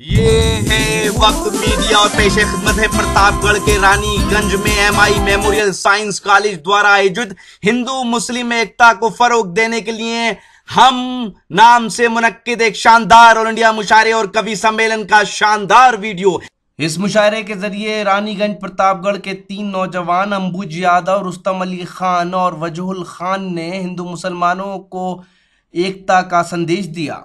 ये है वक्त मीडिया और पेशे खिदमत है प्रतापगढ़ के रानीगंज में एमआई मेमोरियल साइंस कॉलेज द्वारा आयोजित हिंदू मुस्लिम एकता को फरोग देने के लिए हम नाम से मुनक्किद एक शानदार ऑल इंडिया मुशायरे और कवि सम्मेलन का शानदार वीडियो। इस मुशायरे के जरिए रानीगंज प्रतापगढ़ के 3 नौजवान अंबुज यादव, रुस्तम अली खान और वजहुल खान ने हिंदू मुसलमानों को एकता का संदेश दिया।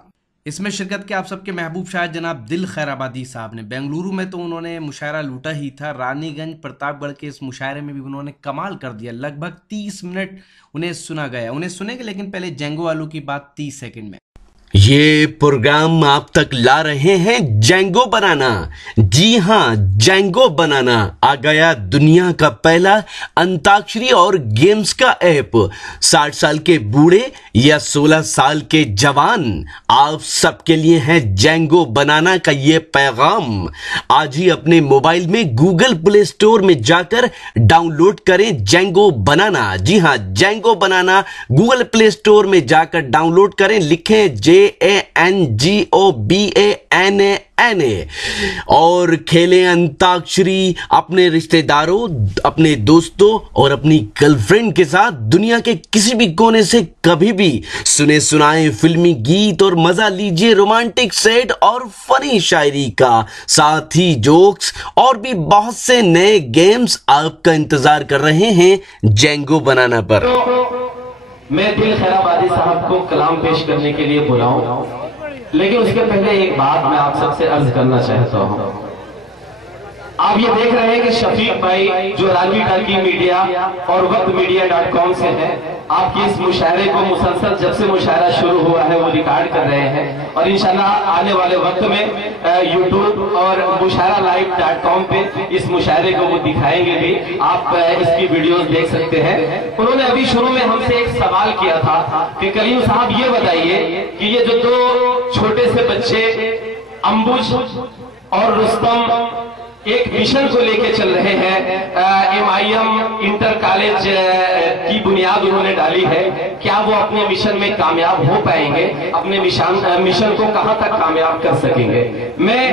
इसमें शिरकत के आप सबके महबूब शायर जनाब दिल खैराबादी साहब ने। बेंगलुरु में तो उन्होंने मुशायरा लूटा ही था, रानीगंज प्रतापगढ़ के इस मुशायरे में भी उन्होंने कमाल कर दिया। लगभग 30 मिनट उन्हें सुना गया। उन्हें सुनेंगे लेकिन पहले जेंगो वालों की बात 30 सेकंड में। ये प्रोग्राम आप तक ला रहे हैं जेंगो बनाना। जी हां, जेंगो बनाना आ गया दुनिया का पहला अंताक्षरी और गेम्स का ऐप। 60 साल के बूढ़े या 16 साल के जवान, आप सबके लिए है जेंगो बनाना का ये पैगाम। आज ही अपने मोबाइल में गूगल प्ले स्टोर में जाकर डाउनलोड करें जेंगो बनाना। जी हां, जेंगो बनाना गूगल प्ले स्टोर में जाकर डाउनलोड करें। लिखें JANGOBANANA और खेलें अंताक्षरी अपने रिश्तेदारों, अपने दोस्तों और अपनी गर्लफ्रेंड के साथ। दुनिया के किसी भी कोने से कभी भी सुने सुनाए फिल्मी गीत और मजा लीजिए रोमांटिक सेट और फनी शायरी का। साथ ही जोक्स और भी बहुत से नए गेम्स आपका इंतजार कर रहे हैं जेंगो बनाना पर। मैं दिल खैराबादी साहब को कलाम पेश करने के लिए बुलाऊं, लेकिन उसके पहले एक बात मैं आप सबसे अर्ज करना चाहता हूं। आप ये देख रहे हैं कि शफीक भाई जो रागी टाकी मीडिया और वक्त मीडिया.com से है, आपकी इस मुशायरे को मुसलसल जब से मुशायरा शुरू हुआ है वो रिकॉर्ड कर रहे हैं और इंशाल्लाह आने वाले वक्त में यूट्यूब और मुशायरा-live.com पे इस मुशायरे को वो दिखाएंगे भी। आप इसकी वीडियोस देख सकते हैं। उन्होंने अभी शुरू में हमसे एक सवाल किया था कि करीम साहब ये बताइए कि ये जो 2 छोटे से बच्चे अंबुज और रुस्तम एक मिशन को लेके चल रहे हैं, MIM इंटर कॉलेज की बुनियाद उन्होंने डाली है। क्या वो अपने मिशन में कामयाब हो पाएंगे? अपने मिशन को कहां तक कामयाब कर सकेंगे? मैं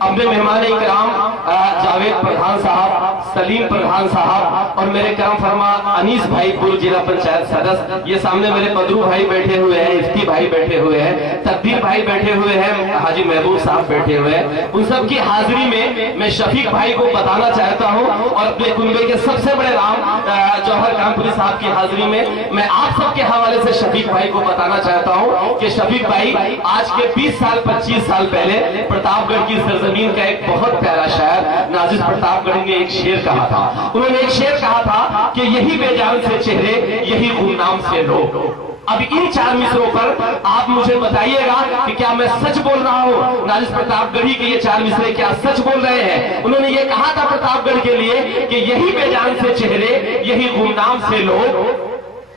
अपने मेहमान इकराम जावेद प्रधान साहब, सलीम प्रधान साहब और मेरे करम फरमा अनीस भाई पूर्व जिला पंचायत सदस्य, ये सामने मेरे बदरू भाई बैठे हुए हैं, इफ्ती भाई बैठे हुए हैं, तकदीर भाई बैठे हुए हैं, हाजी महबूब साहब बैठे हुए हैं। उन सब की हाजिरी में मैं शफीक भाई को बताना चाहता हूं और अपने कुनबे के सबसे बड़े राम जौहर कानपुरी साहब की हाजिरी में मैं आप सबके हवाले से शफीक भाई को बताना चाहता हूं कि शफीक भाई आज के 20 साल 25 साल पहले प्रतापगढ़ की सरजमीन का एक बहुत प्यारा शायर नाजिर प्रतापगढ़ी ने एक शेर कहा था। उन्होंने एक शेर कहा था कि यही बेजान से चेहरे, यही गुमनाम से लोग। अब इन 4 मिसरों पर आप मुझे बताइएगा कि क्या मैं सच बोल रहा हूं? नाजिर प्रतापगढ़ी के ये 4 मिसरे क्या सच बोल रहे हैं? उन्होंने ये कहा था प्रतापगढ़ के लिए कि यही बेजान से चेहरे, यही गुमनाम से लोग,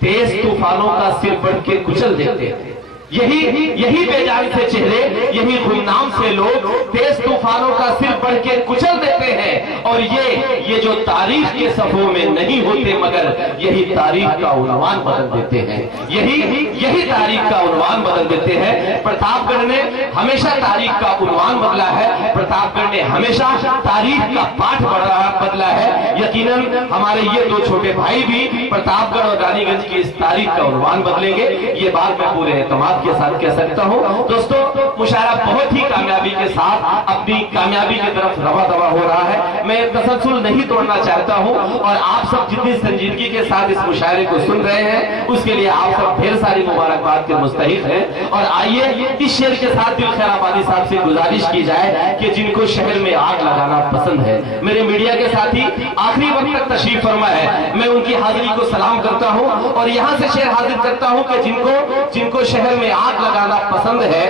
तेज तूफानों का सिर बढ़ के कुचल देते हैं। यही बेजान से चेहरे, यही गुमनाम से लोग, तेज तूफानों का सिर बढ़ के कुचल देते हैं। और ये जो तारीख के सफों में नहीं होते मगर यही तारीख का उन्वान बदल देते हैं। यही तारीख का उन्वान बदल देते हैं। प्रतापगढ़ ने हमेशा तारीख का उन्वान बदला है। प्रतापगढ़ ने हमेशा तारीख का पाठ बदला है। यकीनन हमारे ये 2 छोटे भाई भी प्रतापगढ़ और रानीगंज की इस तारीख का उन्वान बदलेंगे, ये बात मैं पूरे एतमाद के साथ कह सकता हूं। दोस्तों, मुशायरा बहुत ही कामयाबी के साथ अपनी कामयाबी की तरफ रवा दवा हो रहा है। मैं तसलसल नहीं तोड़ना चाहता हूं और आप सब जितनी संजीदगी के साथ इस मुशायरे को सुन रहे हैं उसके लिए आप सब ढेर सारी मुबारकबाद के मुस्तहिक हैं। और आइए इस शेर के साथ दिल खैराबादी साहब से गुजारिश की जाए कि जिनको शहर में आग लगाना पसंद है, मेरे मीडिया के साथी आखिरी वक्त तक तशरीफ फरमा है, मैं उनकी हाजिरी को सलाम करता हूं और यहां से शेर हाजिर करता हूं कि जिनको शहर में आग लगाना पसंद है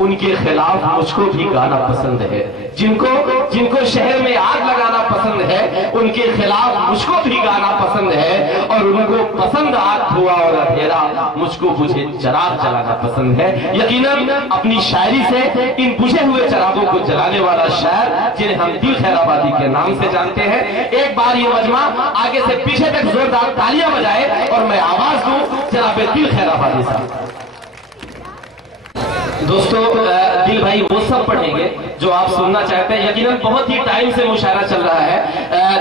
उनके खिलाफ मुझको भी गाना पसंद है। जिनको शहर में आग लगाना पसंद है उनके खिलाफ मुझको भी गाना पसंद है। और उनको पसंद आग धुआं और अंधेरा, मुझको बुझे चिराग जलाना पसंद है। यकीनन अपनी शायरी से इन बुझे हुए चिरागों को जलाने वाला शायर जिन्हें हम दिल खैराबादी के नाम से जानते हैं। एक बार ये मजमा आगे से पीछे तक जोरदार तालियां बजाए और मैं आवाज दूं जनाब दिल खैराबादी साहब। دوستو دل بھائی وہ سب پڑھیں گے جو آپ سننا چاہتے ہیں. یقیناً بہت ہی ٹائم سے مشاعرہ چل رہا ہے.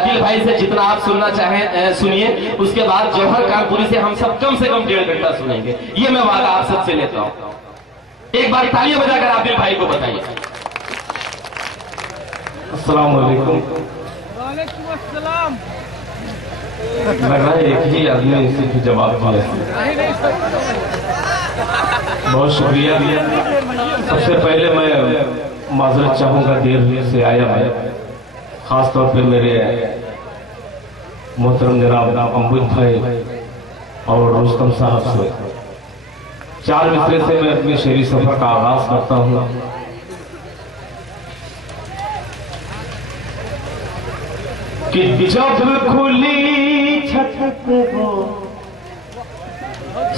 دل بھائی سے جتنا آپ سننا چاہیں سنیے. اس کے بعد جوہر کانپوری سے ہم سب کم سے کم 1.5 گھنٹہ سنیں گے. یہ میں وعدہ آپ سب سے لیتا ہوں. ایک بار تالیاں بجا کر آپ دل بھائی کو بتائیے. السلام علیکم. وعلیکم السلام. لگ رہا ہے ایک ہی آدمی اسی کی جواب دیا. بہت شکریہ. سب سے پہلے میں معذرت چاہوں گا دیر سے آیا میں. خاص طور پہ میرے محترم جناب امبد بھائی اور رستم صاحب سے 4 مصرے سے میں اپنے شعری سفر کا آغاز کرتا ہوں. کہ جب کھلی چھت پہ وہ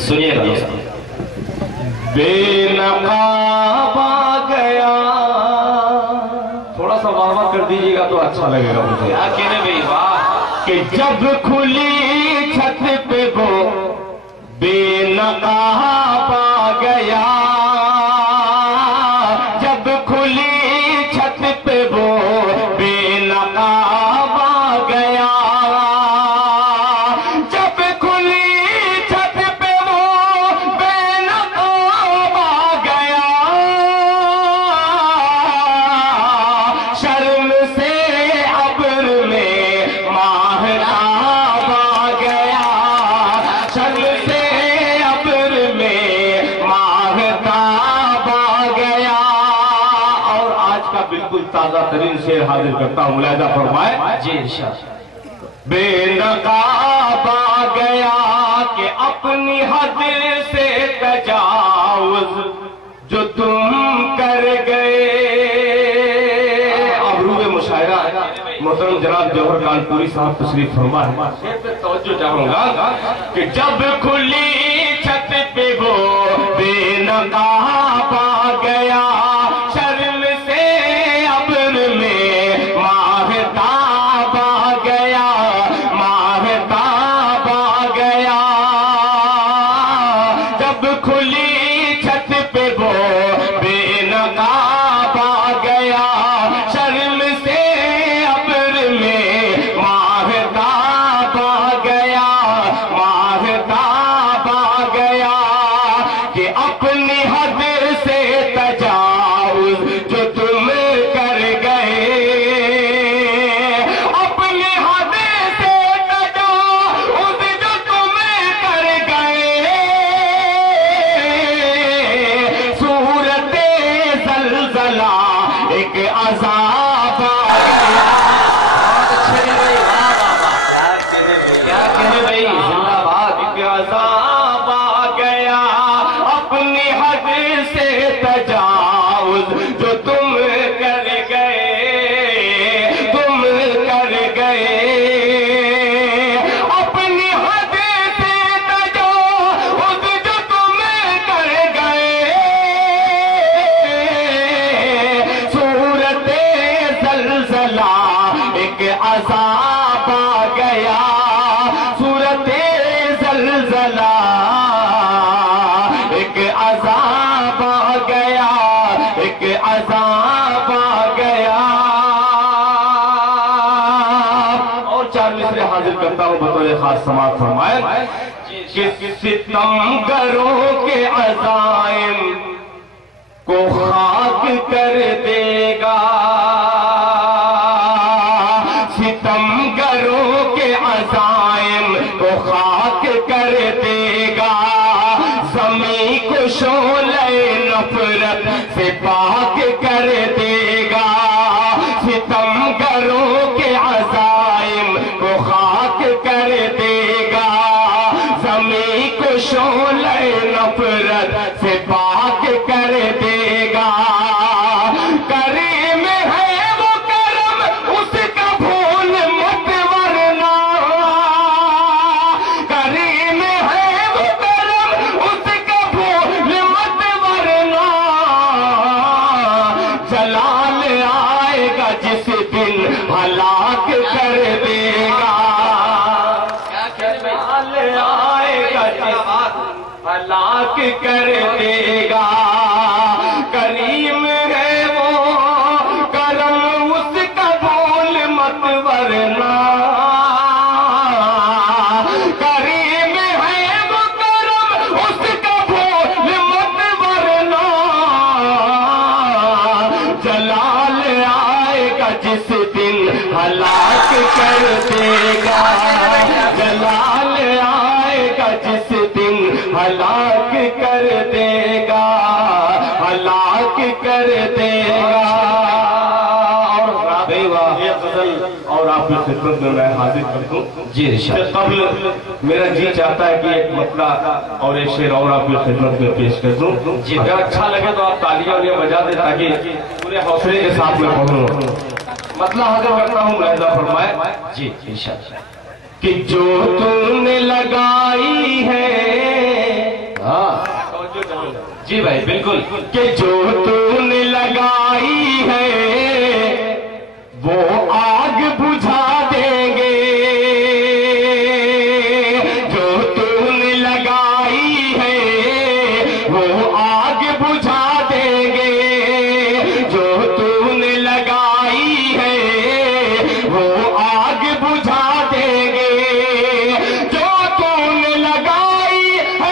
سنیے گا دوستو. بے نقاب آ گیا. تھوڑا سا واہ کر دیجیے گا تو اچھا لگے گا مجھے. کیا کہنے بھائی واہ. کہ جب کھلی چھت پہ وہ بے نقاب آ گیا. جب کھلی چھت پہ وہ بے نقاب آ گیا. جب کھلی چھت پہ وہ بے نقاب آ گیا. شرم سے ابر میں ماہتاب آ گیا. شرم سے ابر میں ماہتاب آ گیا. اور آج کا بالکل تازہ ترین شعر حاضر کرتا ہوں, ملاحظہ فرمائے. جی انشاءاللہ. بے نقاب آ گیا کہ اپنی حد سے تجاوز جو تم کر گئے. اب روح مشاعرہ ہے. محترم جناب جوہر کانپوری صاحب تشریف فرما ہے. شعر پہ توجہ چاہوں گا کہ جب کھلی چھت پہ وہ بے نقاب آ گیا. شرم سے ابر میں ماہتاب آ گیا. ماہتاب آ گیا. جب کھلی چھت پہ وہ بے نقاب آ گیا. شرم سے ابر میں ماہتاب آ گیا. ماہتاب آ گیا کہ اپنی حد سے تجاوز جو تم کر گئے. اپنی حد سے تجاوز جو تم کر گئے. صورت زلزلہ ایک عذاب آ گیا. کیا کہنے بھائی. زندہ باد. ایک عذاب آ گیا. اپنی حد سے تجاوز جو تم کر گئے. تم کر گئے. اپنی حد سے تجاوز جو تم کر گئے. صورت زلزلہ ایک عذاب آ گیا. صورت زلزلہ ایک عذاب آ گیا. ایک عذاب آ گیا. اور 4 مصرے حاضر کرتا ہوں بطور خاص سماعت فرمائے. کہ ستم گروں کے عزائم کو خاک کر دے گا. ستم گروں کے عزائم کو خاک کر دے گا. زمین کو شعلہ نفرت سے پاک کر دے گا. ستم گروں کے عزائم کو خاک کر دے گا. زمین کو شعلہ نفرت سے پاک کر دے گا. کریم ہے وہ کرم اس کا بھول مت ورنہ. کریم ہے وہ کرم اس کا بھول مت ورنہ. جلال آئے گا جس دن ہلاک کر دے گا. جلال آئے گا جس ہلاک کر دے گا. جلال آئے گا جس دن ہلاک کر دے گا، جلال آئے گا جس دن ہلاک کر دے گا، ہلاک کر دے گا۔ یہ غزل اور آپ کی خدمت میں حاضر کر دوں جی ارشاد۔ قبل میرا جی چاہتا ہے کہ ایک مطلع اور ایک شعر اور آپ کی خدمت میں پیش کر دوں، اگر اچھا لگے تو آپ تالیاں بجا دیں تاکہ پورے حوصلے کے ساتھ میں پڑھوں۔ مطلع حاضر کرتا ہوں، ملاحظہ فرمائے جی ارشاد۔ کہ جو تم نے لگائی ہے، جی بھائی بالکل، کہ جو تم نے لگائی ہے وہ آگ بجھا دیں گے، جو تم نے لگائی ہے وہ آگ بجھا دیں گے، جو تم نے لگائی ہے وہ آگ بجھا دیں گے، جو تم نے لگائی ہے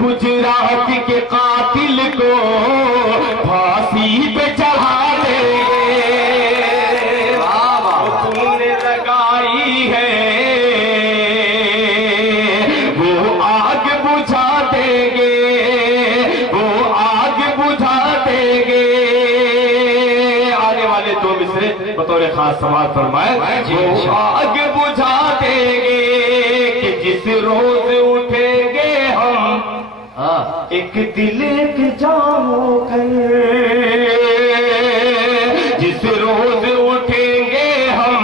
گجرات کے قاتل کو پھانسی پہ چڑھا دیں گے، تم نے لگائی ہے وہ آگ بجھا دیں گے، وہ آگ بجھا دیں گے۔ آنے والے دو مصرے بطور خاص سماعت فرمائے، وہ آگ بجھا دیں گے کہ جس روز اٹھیں گے ہم ایک دل ایک جان ہو کر، جس روز اٹھیں گے ہم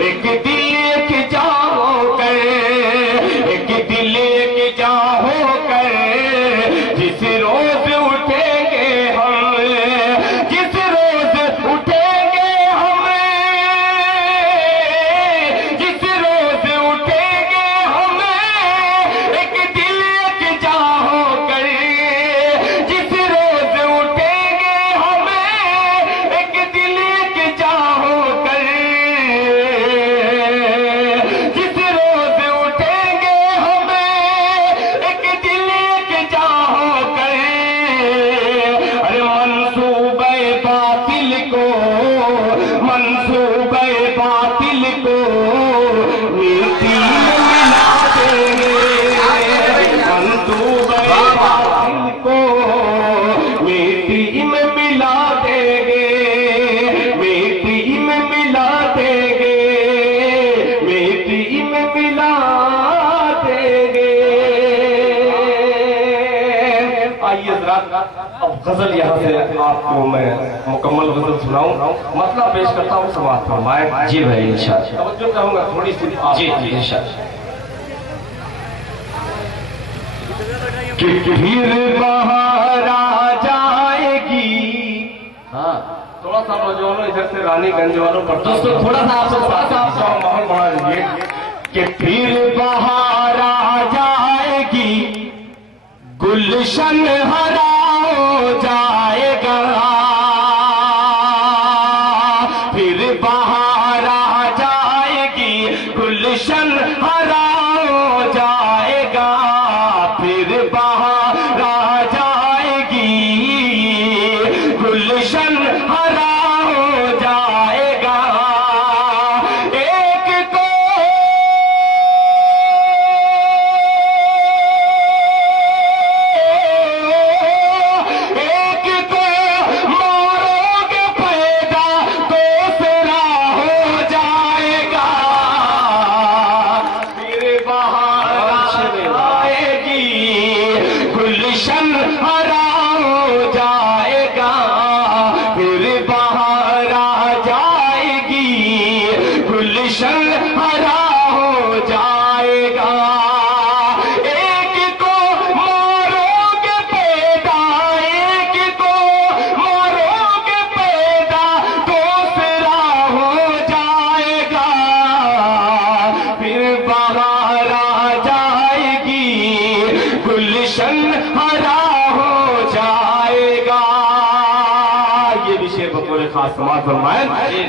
ایک دل ایک جان ہو کر، ایک دل ایک جان ہو کر، جس روز اٹھیں گے ہم، جس روز اٹھیں گے ہم، جس روز اٹھیں گے ہم ایک دل ایک جان ہو کر، جس روز اٹھیں گے ہم ایک دل ایک جان ہو کر، جس روز اٹھیں گے ہم ایک دل ایک جان ہو کر، ارے منصوبہ باطل کو، منصوبہ باطل کو مٹی میں ملا دیں گے، منصوبہ باطل کو مٹی میں ملا دیں گے، مٹی میں ملا دیں گے، مٹی میں ملا دیں گے۔ آئیے ذرا اب غزل یہاں سے آپ کو میں مکمل غزل سناؤں، مطلب پیش کرتا ہوں، سماعت فرمائے۔ جی بھائی ارشاد۔ توجہ چاہوں گا تھوڑی سی آپ جی جی ارشاد۔ کہ پھر بہار آ جائے گی، تھوڑا سا نوجوانوں ادھر سے رانی گنج والوں پر دوستو تھوڑا سا آپ سے ماحول بنا لیجیے، کہ پھر بہار آ جائے گی، گلشن ہرا ہو جائے گا، پھر بہار آ جائے گی، گلشن ہرا ہو جائے گا، پھر بہار آ جائے گی، گلشن ہرا ہو جائے گا، ایک کو ایک کو مارو گے پیدا دوسرا ہو جائے گا، پھر بہار آئے گی، گلشن ہرا ہو جائے گا، پھر بہار آ جائے گی، گلشن ہرا ہو جائے گا، ایک کو مارو گے پیدا، ایک کو مارو گے پیدا دوسرا ہو جائے گا، پھر بہار آ جائے گی، گلشن हरा हो जाएगा। ये विषय बतौर खास समाज फरमाए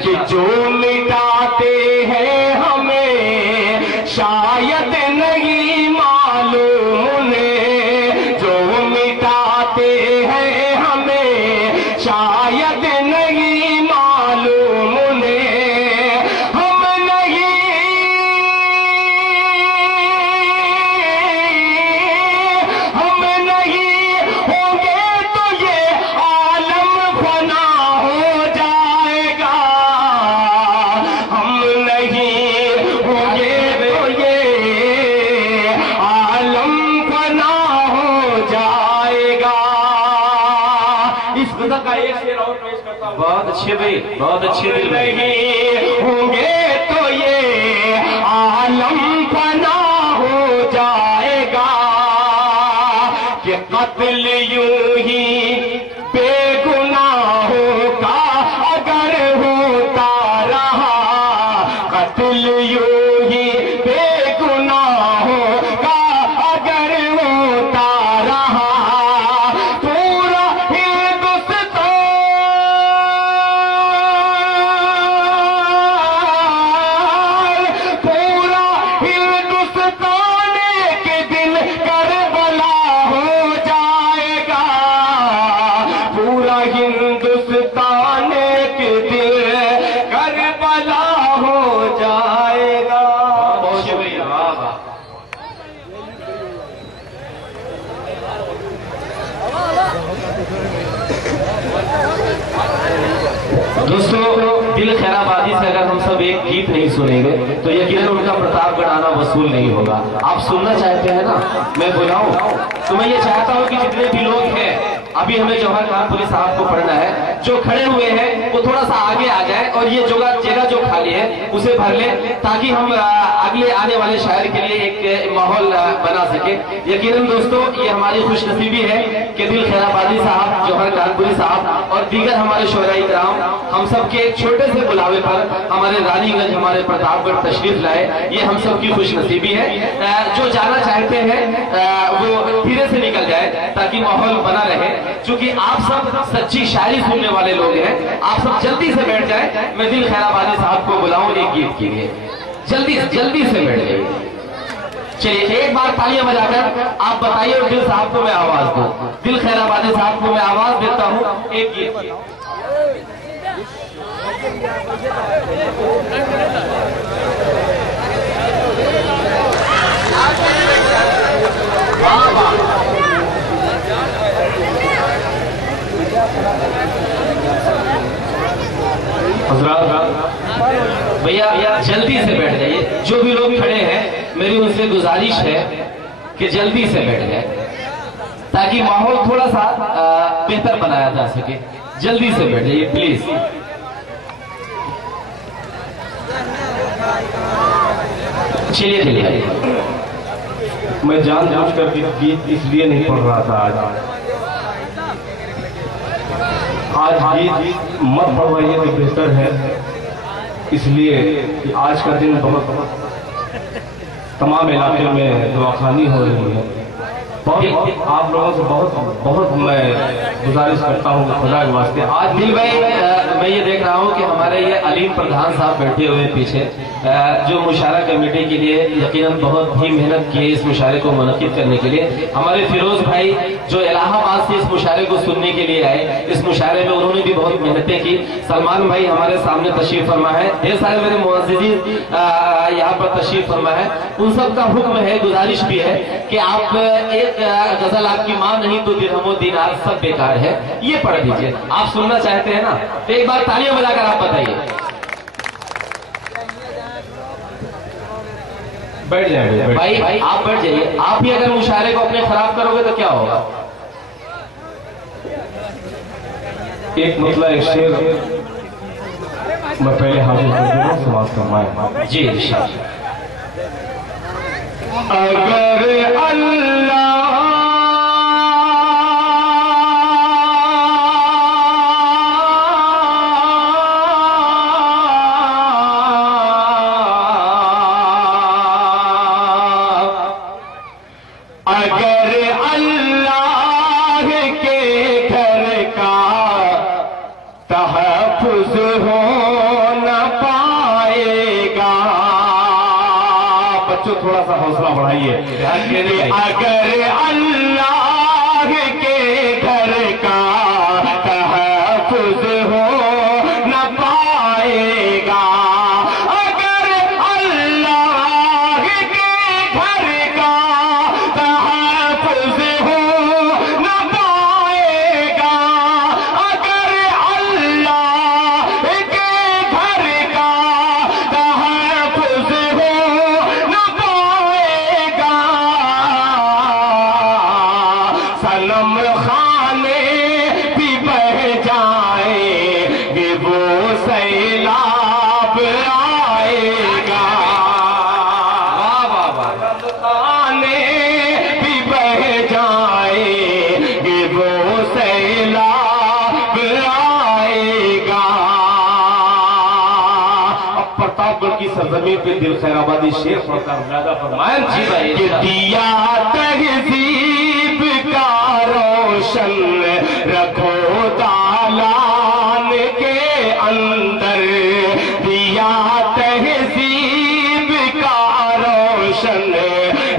कि जो मिटाते हैं हमें शायद नहीं मालूम उन्हें, जो मिटाते हैं हमें शायद नहीं मालूम उन्हें, हम नहीं होंगे तो ये आलम फना हो जाएगा, हम नहीं होंगे तो ये आलम फना हो जाएगा। इस गज़ल का एक शेर और पेश करता हूं। बहुत अच्छे भाई, बहुत अच्छे। नहीं होंगे तो ये आलम फना हो जाएगा कि कत्ल यूं ही बेगुनाहों का अगर होता रहा, कत्ल यूं ही बेगुनाहों का अगर होता रहा, पूरा हिंदुस्तान, पूरा हिंदुस्तान एक दिन करबला हो जाएगा, पूरा हिंदुस्तान एक दिन करबला हो जाएगा। दोस्तों, दिल खैराबादी से अगर हम सब एक गीत नहीं सुनेंगे तो यकीनन उनका प्रतापगढ़ आना वसूल नहीं होगा। आप सुनना चाहते हैं ना, मैं बुलाऊं तो मैं ये चाहता हूं कि जितने भी लोग हैं, अभी हमें जौहर कानपुरी साहब को पढ़ना है, जो खड़े हुए हैं वो थोड़ा सा आगे आ जाए और ये जगह जो खाली है उसे भर ले, ताकि हम अगले आने वाले शायर के लिए एक माहौल बना सके। यकीनन दोस्तों, ये हमारी खुशनसीबी है कि दिल खैराबादी साहब, जौहर कानपुरी साहब और दीगर हमारे शोराई कराम हम सब के एक छोटे से बुलावे पर हमारे रानीगंज, हमारे प्रतापगढ़ तशरीफ लाए। ये हम सब की खुशनसीबी है। जो जाना चाहते हैं वो धीरे से निकल जाए ताकि माहौल बना रहे। चूंकि आप सब सच्ची शायरी सुनने वाले लोग हैं, आप सब जल्दी से बैठ जाए। मैं दिल खैराबादी साहब को बुलाऊं एक गीत के लिए, जल्दी से बैठ जाइए। चलिए एक बार तालियां बजाकर आप बताइए और दिल साहब को मैं आवाज दूं, दिल खैराबादी साहब को मैं आवाज देता हूं एक गीत की। भैया जल्दी से बैठ जाइए, जो भी लोग खड़े हैं मेरी उनसे गुजारिश है कि जल्दी से बैठ जाए ताकि माहौल थोड़ा सा बेहतर बनाया जा सके। जल्दी से बैठ जाइए प्लीज। चलिए मैं जानबूझ कर गीत इसलिए नहीं पढ़ रहा था आज गीत मत पढ़वाइए तो बेहतर है, इसलिए कि आज का दिन बहुत तमाम इलाके में दुआखानी हो रही है। बहुत आप लोगों से बहुत मैं गुजारिश करता हूँ खुदा के वास्ते। आज दिल भाई, मैं ये देख रहा हूँ कि हमारे ये अलीम प्रधान साहब बैठे हुए पीछे, जो मुशायरा कमेटी के लिए यकीनन बहुत ही मेहनत की इस मुशायरे को मुनक्किद करने के लिए। हमारे फिरोज भाई जो इलाहाबाद से इस मुशायरे को सुनने के लिए आए, इस मुशायरे में उन्होंने भी बहुत मेहनतें की। सलमान भाई हमारे सामने तशरीफ फरमा है, ढेर सारे मेरे मुअज़्ज़िज़ीन यहाँ पर तशरीफ फरमा है। उन सब का हुक्म है, गुजारिश भी है कि आप एक गजल आपकी मां नहीं तो दिरहमो दीनार सब बेकार है, ये पढ़ दीजिए। आप सुनना चाहते हैं ना, तो एक बार तालियां बजाकर आप बताइए। बैठ जाइए भाई आप बैठ जाइए। आप ही अगर मुशायरे को अपने खराब करोगे तो क्या होगा? एक मतलब एक शेर मैं पहले हाजिर कर दूँ, समाज फरमाए। जी इंशाअल्लाह। अगर अल्लाह अगर अल्लाह बढ़ाइए। अगर अल्लाह के घर का तहफ़्फ़ुज़ हो न पाएगा, अगर अल्लाह के घर का तहफ़्फ़ुज़ हो न पाएगा, अगर अल्लाह के घर का तहफ़्फ़ुज़ हो न पाएगा, सनम खाने भी बह जाएंगे, वो सैलाब आएगा, खाने भी बह जाएंगे, वो सैलाब आएगा। अब प्रतापगढ़ की सरजमीन पे दिल खैराबादी शेर पढ़कर ज्यादा फरमाएं जी भाई कि दिया तहजीब का रोशन रखो दालान के अंदर, दिया तहजीब का रोशन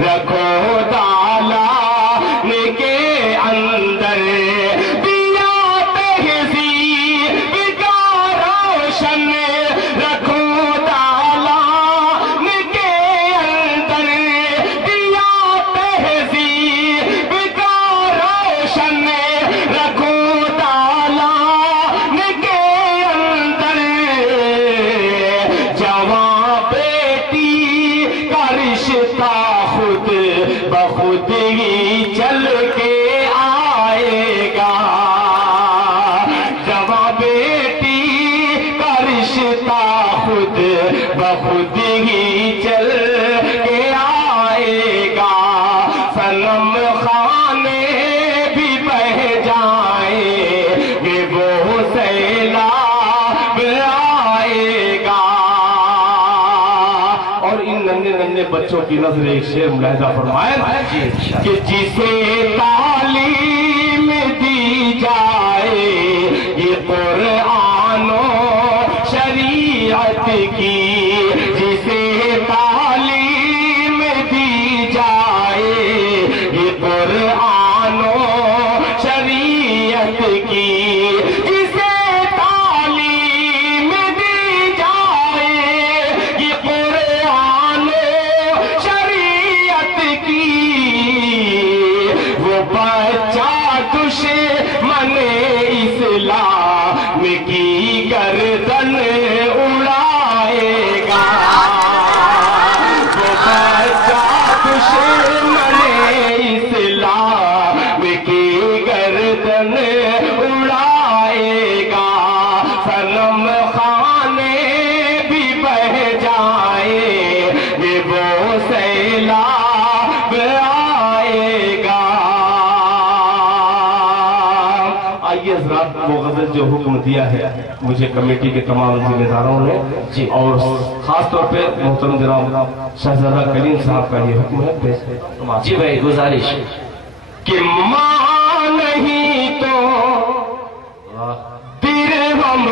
रखो दालान के अंदर, दिया तहजीब का रोशन रखो दालान के अंदर, दिया तहजीब का रोशन रखो दालान के अंदर, जवां बेटी का रिश्ता खुद बखुद ही चल के आएगा, जवां बेटी का रिश्ता खुद बखुद ही चल के आएगा, सनम खाने भी बह जाएंगे, वो सैलाब आएगा। और इन नन्हे नन्हे बच्चों की नजर एक शेर मुलाहिजा फरमाए कि जिसे तालीम दी जाए ये कुरानो शरीयत की, जिसे तालीम दी जाए ये कुरानो शरीयत की, जिसे तालीम दी जाए ये कुरानो शरीयत की, वो बच्चा दुश्मन इस्लाम की गर्दन उड़ाएगा, वो बच्चा दुश्मन इस्लाम की गर्दन उड़ाएगा, सनम खाने भी बह जाएंगे, वो सैलाब आएगा। आइए हज़रात, वो गजल जो हुक्म दिया है मुझे कमेटी के तमाम जिम्मेदारों ने जी, और खास तौर पे मोहतरम जनाब शहजादा कलीम साहब का ये हुक्म है पेश जी भाई, गुजारिश कि मां नहीं तो दिरहम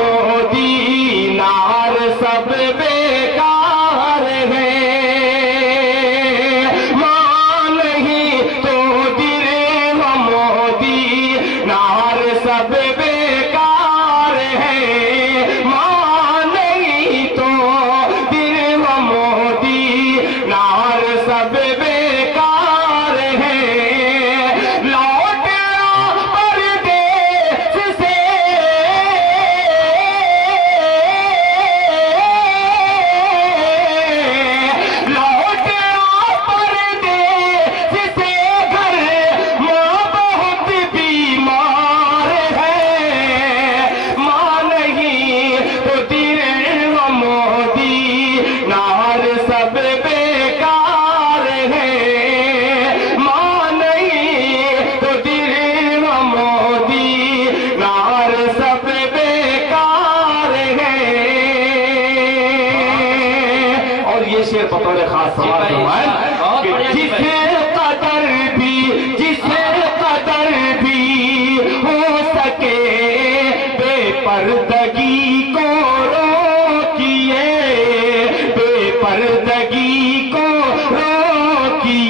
दीनार सब बेकार है, मां नहीं तो दिरहम दीनार सब बेकार है, मां नहीं तो दिरहम दीनार सब बेकार है, लौट आ परदेस से, लौट आ परदेस से घर, मां बहुत बीमार है, मां नहीं तो दिरहम दीनार सब बेकार है, मां नहीं तो दिरहम दीनार सब बेकार है। और ये शेर बतौर खास सवाल कि जिस कदर भी हो सके बेपर्दगी को रोकिए, बेपर्दगी को रोकिए,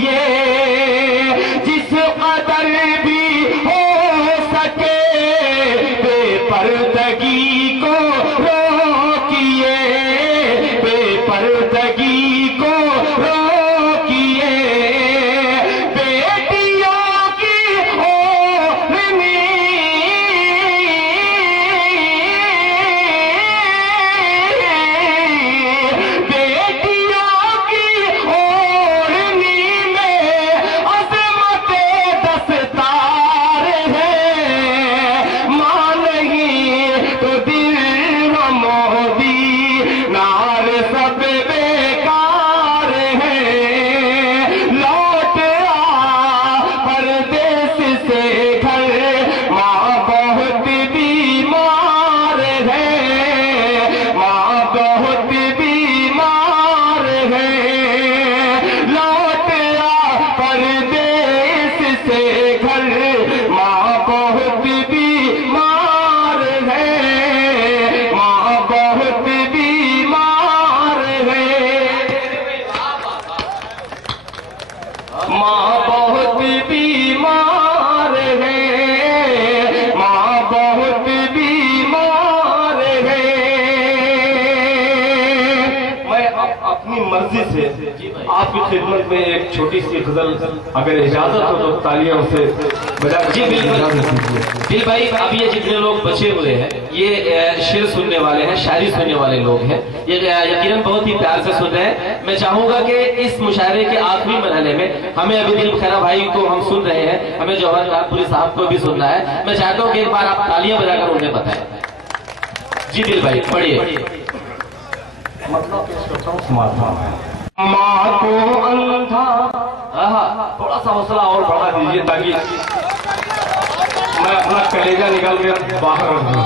مرضی سے آپ کی خدمت میں ایک چھوٹی سی غزل اگر اجازت ہو تو تالیاں اسے بجا کر دل بھائی اب یہ جتنے لوگ بچے ہوئے ہیں یہ شعر سننے والے ہیں، شاعری سننے والے لوگ ہیں، یہ یقیناً بہت ہی پیار سے سن رہے ہیں۔ میں چاہوں گا کہ اس مشاعرے کے آخری مرحلے میں ہمیں ابھی دل خیرہ بھائی کو ہم سن رہے ہیں، ہمیں جوہر کانپوری صاحب کو بھی سننا ہے۔ میں چاہتا ہوں کہ ایک بار آپ تالیاں بجا کر انہیں بتائیں۔ جی دل بھائی پڑھیے۔ ماں کو اندھا، تھوڑا سا حوصلہ اور بڑھا دیجیے تاکہ میں اپنا کلیجہ نکال کے باہر رکھ دوں۔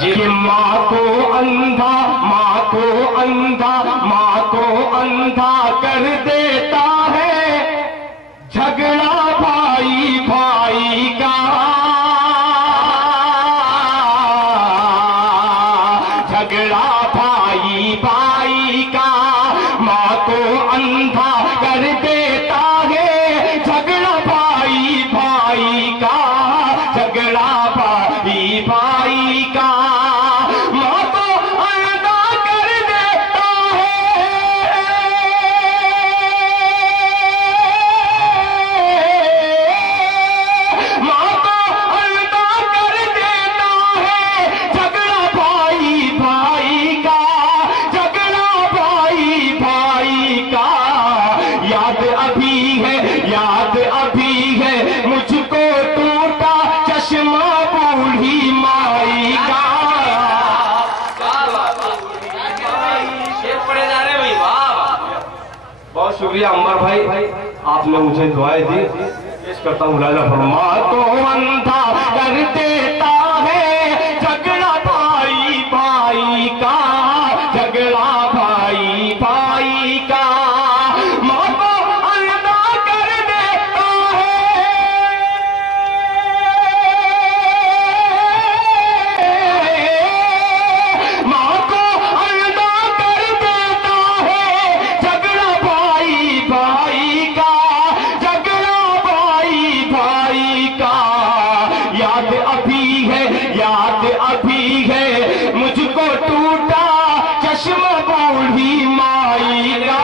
جی ماں کو اندھا، ماں کو اندھا، ماں کو اندھا کر دیتا ہے جھگڑا بھائی بھائی کا، جھگڑا بھائی بھائی کا، ماں کو اندھا کر دیتا ہے جھگڑا بھائی بھائی کا، جھگڑا بھائی بھائی کا، ماں کو اندھا کر دیتا ہے، ماں کو اندھا کر دیتا ہے جھگڑا بھائی بھائی کا، جھگڑا بھائی بھائی کا، یاد ابھی ہے، یاد ابھی ہے مجھ کو ٹوٹا چشمہ بوڑھی مائی کا۔ بہت شکریہ عمر بھائی، آپ نے مجھے دعائیں دی، پیش کرتا ہوں راجہ فرما تو اندھا کر دیتا ہے جھگڑا بھائی بھائی کا، جھگڑا بھائی بھائی کا، ماں کو اندھا کر دیتا ہے، ماں کو اندھا کر دیتا ہے جھگڑا بھائی بھائی کا، جھگڑا بھائی بھائی کا، یاد ابھی ہے، یاد ابھی ہے مجھ کو ٹوٹا چشمہ بوڑھی مائی کا،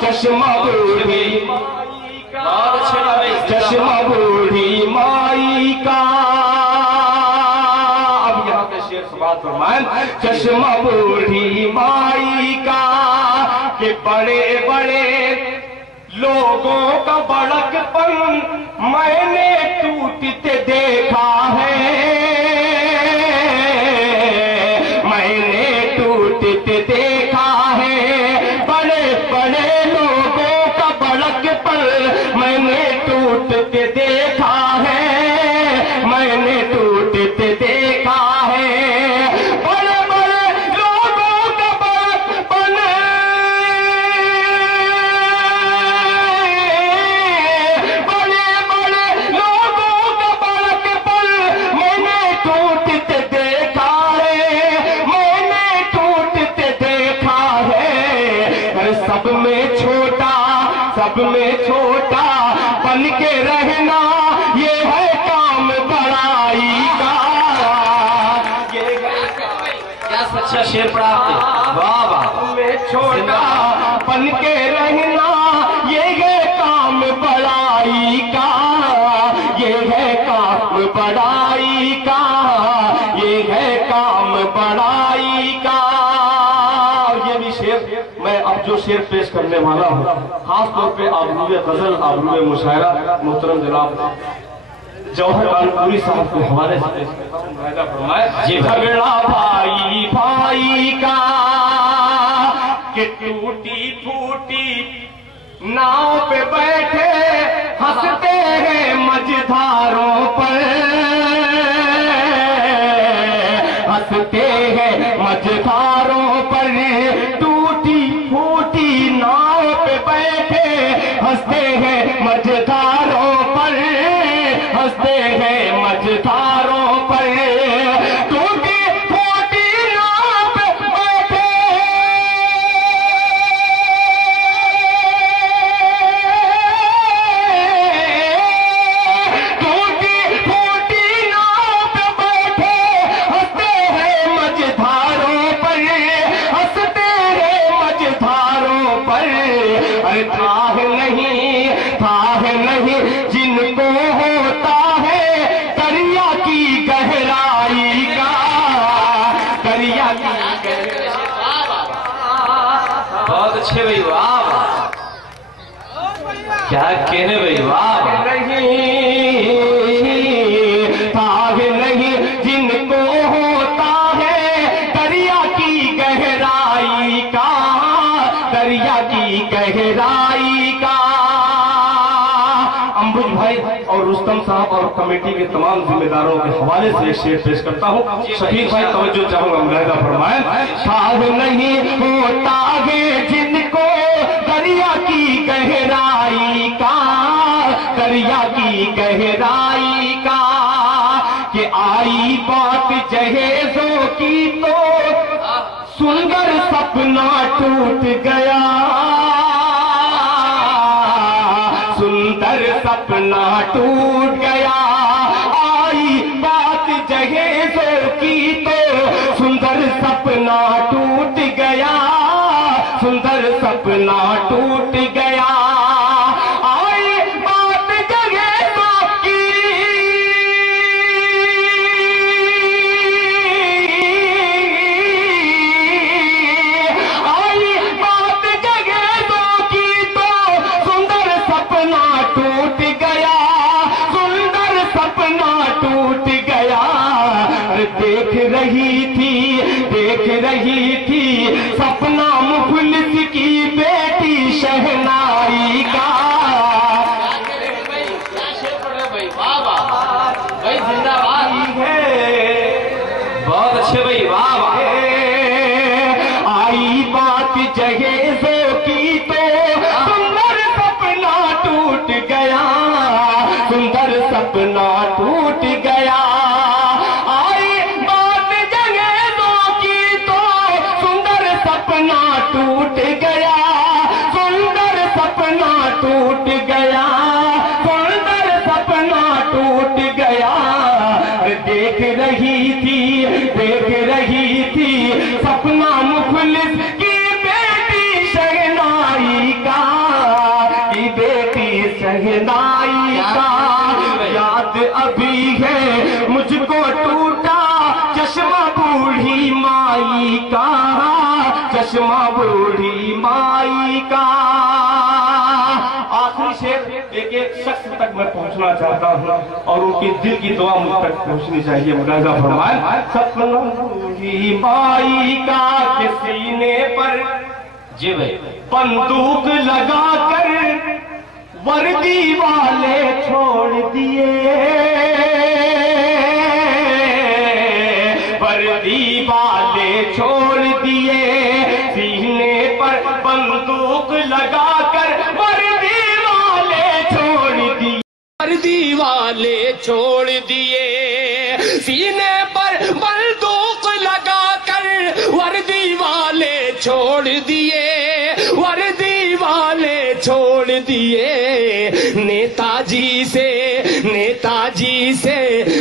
چشمہ بوڑھی مائی کا، چشمہ بوڑھی مائی کا، اب یہاں پہ شعر سماعت فرمائیں، چشمہ بوڑھی مائی کا، کہ بڑے بڑے لوگوں کا بڑک پن میں نے ٹوٹتے دیکھا ہے، میں نے ٹوٹتے دیکھا ہے، بڑے بڑے لوگوں کا بڑک پن میں نے ٹوٹتے دیکھا ہے، میں نے ٹوٹتے دیکھا ہے، بڑے بڑے لوگوں کا بڑک پن، بڑے بڑے لوگوں کا بڑک پن میں نے ٹوٹتے دیکھا ہے، میں نے ٹوٹتے دیکھا ہے، سب میں چھوٹا، سب میں چھوٹا بن کے رہنا یہ ہے کام بڑائی کا، کیا سچا شعر پڑھا آپ نے، واہ واہ۔ میں چھوٹا بن کے رہنا یہ ہے کام بڑائی کا، یہ ہے کام بڑائی کا، یہ ہے کام بڑائی کا، یہ بھی شعر میں اب جو شعر پیش کرنے والا ہوں خاص طور پہ آبروئے غزل، آبروئے مشاعرہ محترم جناب جوہر کانپوری صاحب کو حوالے سے پیش کرتا ہوں، راجہ فرمائے، جھگڑا بھائی بھائی کا، کہ ٹوٹی پھوٹی ناؤ پہ بیٹھے ہنستے ہیں مجھداروں پر، ہنستے ہیں مجھداروں پر، ٹوٹی پھوٹی ناؤ پہ بیٹھے ہنستے ہیں مجھداروں پر، ہنستے ہیں مجھداروں پر، ٹوٹی پھوٹی ناؤ پہ بیٹھے، ٹوٹی अच्छे भाई, वाह क्या कहने भाई, वाह। नहीं जिनको होता है दरिया की गहराई का, दरिया की गहराई का। अंबुज भाई और रुस्तम साहब और कमेटी के तमाम जिम्मेदारों के हवाले से शेर पेश करता हूँ। शफीक भाई तवज्जो चाहूंगा, मुलाहिजा फरमाएं। साध नहीं होता है जिनको दरिया की गहराई का, दरिया की गहराई का। कि आई बात जहेजों की तो सुंदर सपना टूट गया, सुंदर सपना टूट गया। आई बात जहेजों की तो सुंदर सपना टूट गया, सुंदर सपना टूट गया। देख रही थी सपना मुखलिस की बेटी शहनाई का। भाई जिंदाबाद है, बहुत अच्छे भाई, वाह वाह। आई बात जहेजों की तो सुंदर सपना टूट गया, सुंदर सपना टूट गया। टूट गया, सुंदर सपना टूट गया, सुंदर सपना टूट गया। देख रही थी सपना मुखलिस की बेटी शहनाई का, की बेटी शहनाई का। याद अभी है मुझको टूटा चश्मा बूढ़ी माई का, चश्मा बूढ़ी माई का। आखिरी शेर एक शख्स तक मैं पहुंचना चाहता हूं और उनकी दिल की दुआ मुझ तक पहुंचनी चाहिए, मुलाहिजा फरमाएं। सपना बूढ़ी माई का के सीने पर जी भाई बंदूक लगाकर वर्दी वाले छोड़ दिए, वर्दी वाले छोड़ दिए। सीने पर बंदूक लगाकर वर्दी वाले छोड़ दिए, वर्दी वाले छोड़ दिए। सीने पर बंदूक लगाकर वर्दी वाले छोड़ दिए, वर्दी वाले छोड़ दिए। नेताजी से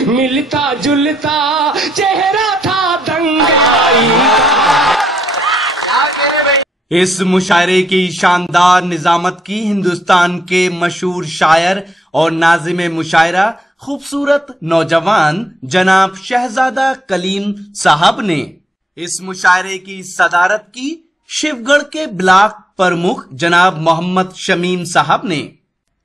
मिलता जुलता चेहरा था दंगाई। इस मुशायरे की शानदार निजामत की हिंदुस्तान के मशहूर शायर और नाज़िम मुशायरा खूबसूरत नौजवान जनाब शहजादा कलीम साहब ने। इस मुशायरे की सदारत की शिवगढ़ के ब्लॉक प्रमुख जनाब मोहम्मद शमीम साहब ने।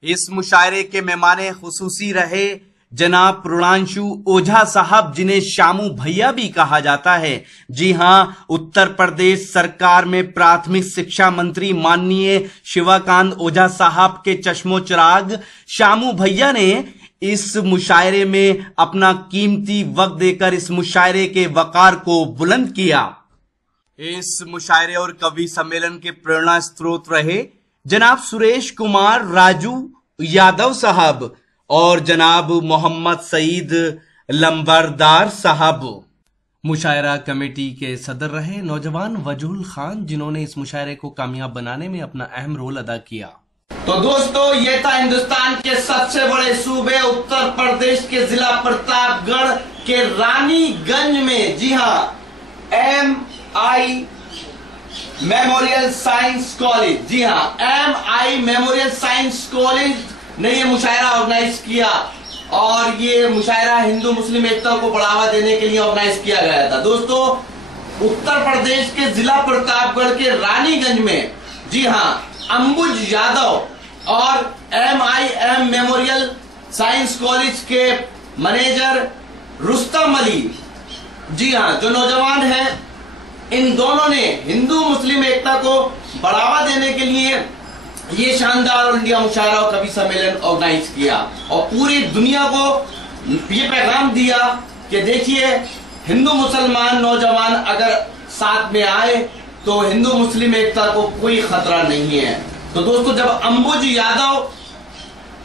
इस मुशायरे के मेहमाने खुसूसी रहे जनाब प्रणयांशु ओझा साहब, जिन्हें शामू भैया भी कहा जाता है। जी हां, उत्तर प्रदेश सरकार में प्राथमिक शिक्षा मंत्री माननीय शिवाकांत ओझा साहब के चश्मो चिराग शामू भैया ने इस मुशायरे में अपना कीमती वक्त देकर इस मुशायरे के वकार को बुलंद किया। इस मुशायरे और कवि सम्मेलन के प्रेरणा स्रोत रहे जनाब सुरेश कुमार राजू यादव साहब और जनाब मोहम्मद सईद लंबरदार साहब। मुशायरा कमेटी के सदर रहे नौजवान वजूल खान, जिन्होंने इस मुशायरे को कामयाब बनाने में अपना अहम रोल अदा किया। तो दोस्तों, ये था हिंदुस्तान के सबसे बड़े सूबे उत्तर प्रदेश के जिला प्रतापगढ़ के रानीगंज में, जी हाँ, MI मेमोरियल साइंस कॉलेज, जी हाँ, MI मेमोरियल साइंस कॉलेज ने ये मुशायरा ऑर्गेनाइज किया। और ये मुशायरा हिंदू मुस्लिम एकता को बढ़ावा देने के लिए ऑर्गेनाइज किया गया था। दोस्तों, उत्तर प्रदेश के जिला प्रतापगढ़ के रानीगंज में जी हां, अंबुज यादव और MIM मेमोरियल साइंस कॉलेज के मैनेजर रुस्तम अली, जी हां, जो नौजवान हैं, इन दोनों ने हिंदू मुस्लिम एकता को बढ़ावा देने के लिए ये शानदार ऑल इंडिया मुशायरा और कवि सम्मेलन ऑर्गेनाइज किया और पूरी दुनिया को ये पैगाम दिया कि देखिए, हिंदू मुसलमान नौजवान अगर साथ में आए तो हिंदू मुस्लिम एकता को कोई खतरा नहीं है। तो दोस्तों, जब अंबुज यादव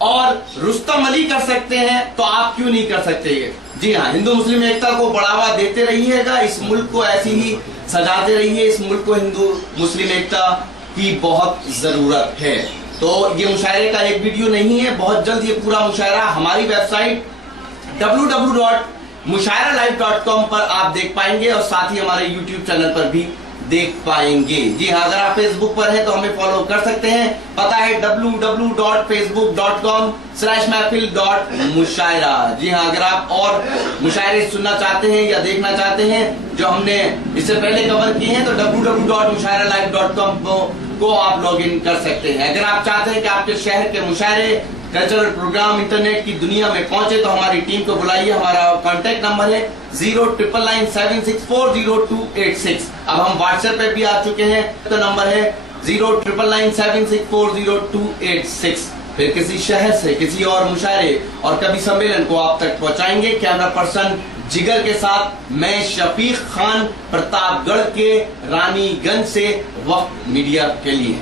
और रुस्तम अली कर सकते हैं तो आप क्यों नहीं कर सकते? ये जी हाँ, हिंदू मुस्लिम एकता को बढ़ावा देते रहिएगा, इस मुल्क को ऐसी ही सजाते रहिए। इस मुल्क को हिंदू मुस्लिम एकता की बहुत जरूरत है। तो ये मुशायरे का एक वीडियो नहीं है, बहुत जल्द ये पूरा मुशायरा हमारी वेबसाइट www.mushairalive.com पर आप देख पाएंगे और साथ ही हमारे YouTube चैनल पर भी देख पाएंगे। जी हाँ, अगर आप फेसबुक पर हैं तो हमें फॉलो कर सकते हैं, पता है www.facebook.com/महफिल.मुशायरा। जी हाँ, अगर आप और मुशायरे सुनना चाहते हैं या देखना चाहते हैं जो हमने इससे पहले कवर किए हैं तो www.mushairalive.com को आप लॉग इन कर सकते हैं। अगर आप चाहते हैं कि आपके शहर के मुशायरे, कल्चरल प्रोग्राम इंटरनेट की दुनिया में पहुंचे तो हमारी टीम को बुलाइए। हमारा कांटेक्ट नंबर है 09997640286। अब हम व्हाट्सएप पे भी आ चुके हैं, तो नंबर है 09997640286। फिर किसी शहर से किसी और मुशायरे और कवि सम्मेलन को आप तक पहुंचाएंगे। कैमरा पर्सन जिगर के साथ मैं शफीक खान, प्रतापगढ़ के रानीगंज से वक्त मीडिया के लिए।